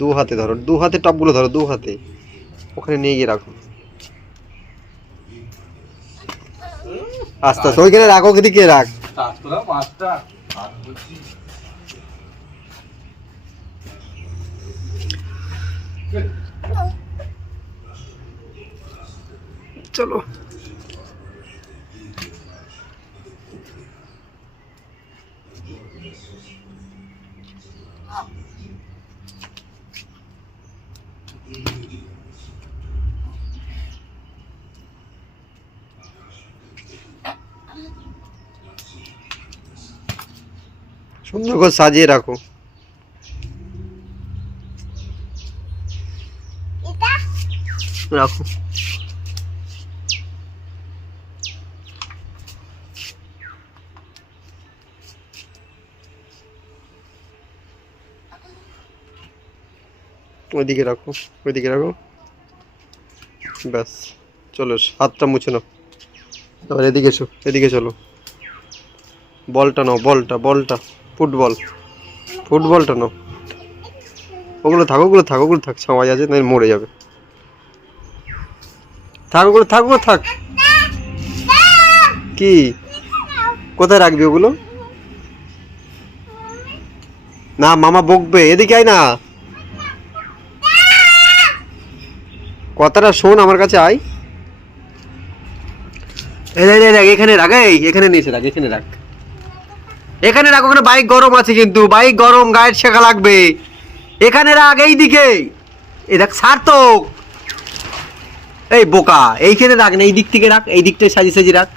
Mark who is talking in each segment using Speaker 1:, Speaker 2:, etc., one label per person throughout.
Speaker 1: দু হাতে ধরো, দু হাতে টপগুলো ধরো, দু হাতে। ওখানে নিয়ে গিয়ে রাখো। আস্তে আস্তে, ওইখানে রাখো দিকে রাখ।
Speaker 2: কাঁচকলা পাঁচটা হাত বলছি
Speaker 1: চলো। সুন্দর করে সাজিয়ে রাখো রাখো ওইদিকে রাখো ওইদিকে রাখো। ব্যাস, চলো হাতটা মুছে নাও। এবার এদিকে এসো, এদিকে চলো। বলটা নাও, বলটা বলটা, ফুটবল। ফুটবলটা নাও। ওগুলো থাক ওগুলো থাক ওগুলো থাক, সমাজ আছে নয় মরে যাবে। থাক, ওগুলো থাক থাক। কি? কোথায় রাখবি ওগুলো? না, মামা বকবে, এদিকে আয় না। কথাটা শোন আমার কাছে আয়। এই দেখ, এখানে রাখ এই এখানে নিচে রাখ এখানে রাখ। এখানে রাখ ওখানে বাইক গরম আছে কিন্তু বাইক গরম গায়ের শেখা লাগবে। এখানে রাখ এই দিকে এই দেখ সার্থক এই বোকা এইখানে রাখ না এই দিক থেকে রাখ এই দিকটায় সাজি সাজি রাখ।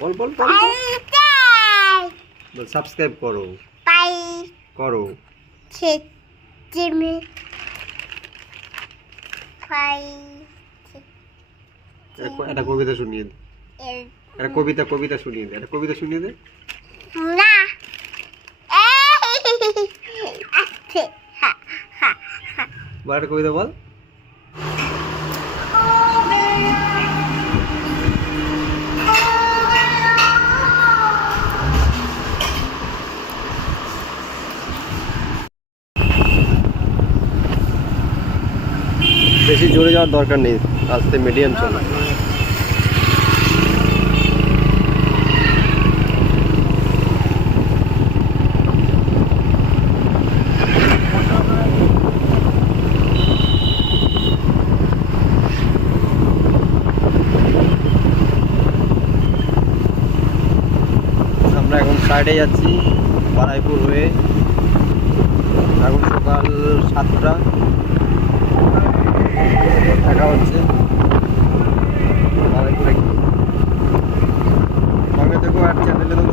Speaker 1: বল বল বল। বল সাবস্ক্রাইব করো। করো। একটা- একটা কবিতা শুনিয়ে দে। একটা কবিতা কবিতা শুনিয়ে দে। একটা কবিতা শুনিয়ে দে। বল একটা কবিতা বল। বেশি জোরে যাওয়ার দরকার নেই, আস্তে মিডিয়াম চলো। এখন সাইডে যাচ্ছি, বারাইপুর হয়ে। এখন সকাল সাতটা।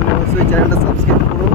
Speaker 1: অবশ্যই চ্যানেলটা সাবস্ক্রাইব করো